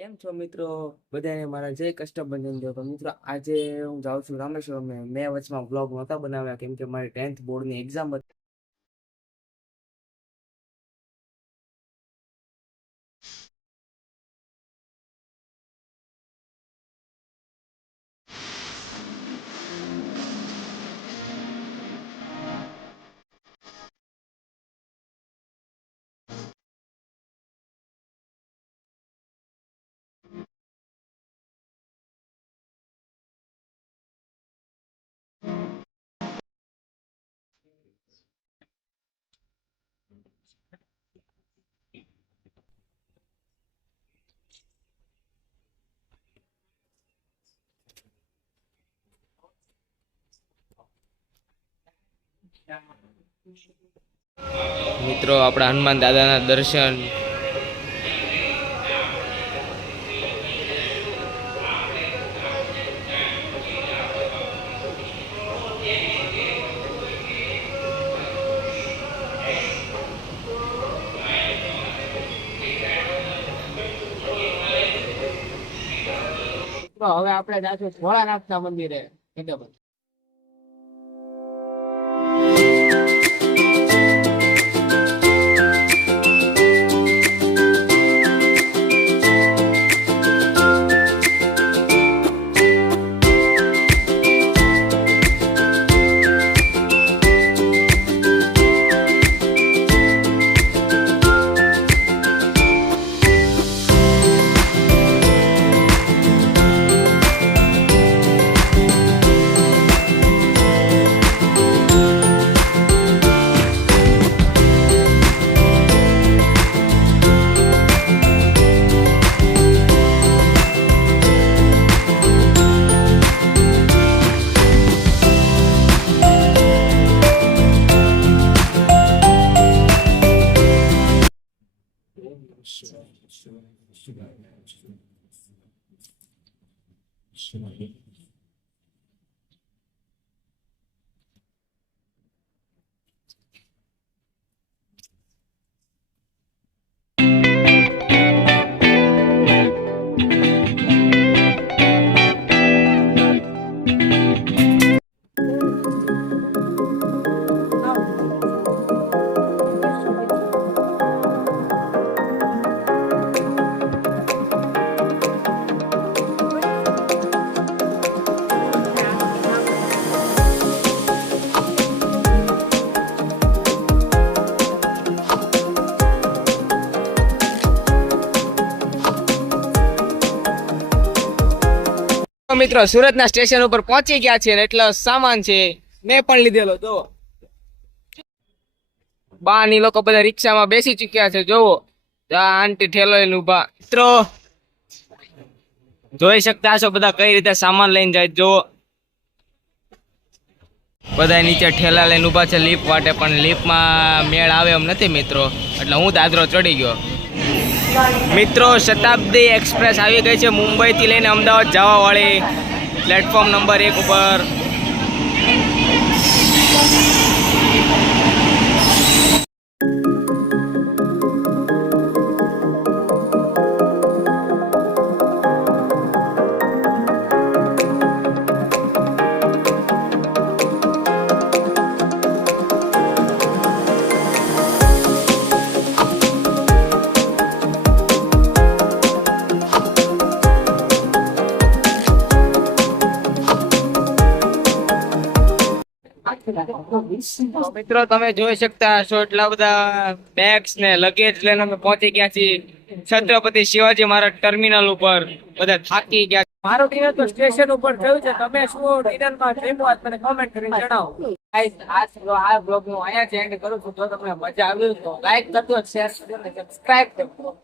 કેમ છો મિત્રો? બધાને મારા જય કષ્ટભંજન દો. તો મિત્રો આજે હું જાઉં છું રામેશ્વરમ. મેં વચમાં બ્લોગ નહોતા બનાવ્યા કેમ કે મારી 10th બોર્ડની એક્ઝામ હતી. મિત્રો આપણા હનુમાન દાદાના દર્શન હવે આપણે જાશું ભોળાનાથના મંદિરે. મિત્રો સુરતના સ્ટેશન ઉપર પહોંચી ગયા છે, એટલો સામાન છે મેં પણ લીધેલો. જો બા ની લોકો બધા રિક્ષામાં બેસી ચુક્યા છે. જોવો આંટી ઠેલો લઈને ઉભા. મિત્રો જોઈ શકતા છો બધા કઈ રીતે સામાન લઈને જાય. જોવો બધા નીચે ઠેલા લઈને ઉભા છે લીપ માટે, પણ લીપમાં મેળ આવે એમ નથી મિત્રો, એટલે હું દાદરો ચડી ગયો. મિત્રો શતાબ્દી એક્સપ્રેસ આવી ગઈ છે મુંબઈ થી લઈને અમદાવાદ જવા વાળી, પ્લેટફોર્મ નંબર 1 ઉપર. મિત્રો તમે જોઈ શકતા હશો એટલા બધા બેગ્સ ને લગેજ લઈને અમે પહોંચી ગયા છીએ છત્રપતિ શિવાજી મહારાજ ટર્મિનલ ઉપર. બધા થાકી ગયા. મારું ડિનર તો સ્ટેશન ઉપર થયું છે. તમે શું ડિનર માં જમ્યા મને કમેન્ટ કરીને જણાવો. આ બ્લોગ હું અહીંયા જ એન્ડ કરું છું. જો તમને મજા આવી તો લાઈક કરજો, શેર કરજો અને સબસ્ક્રાઇબ કરજો.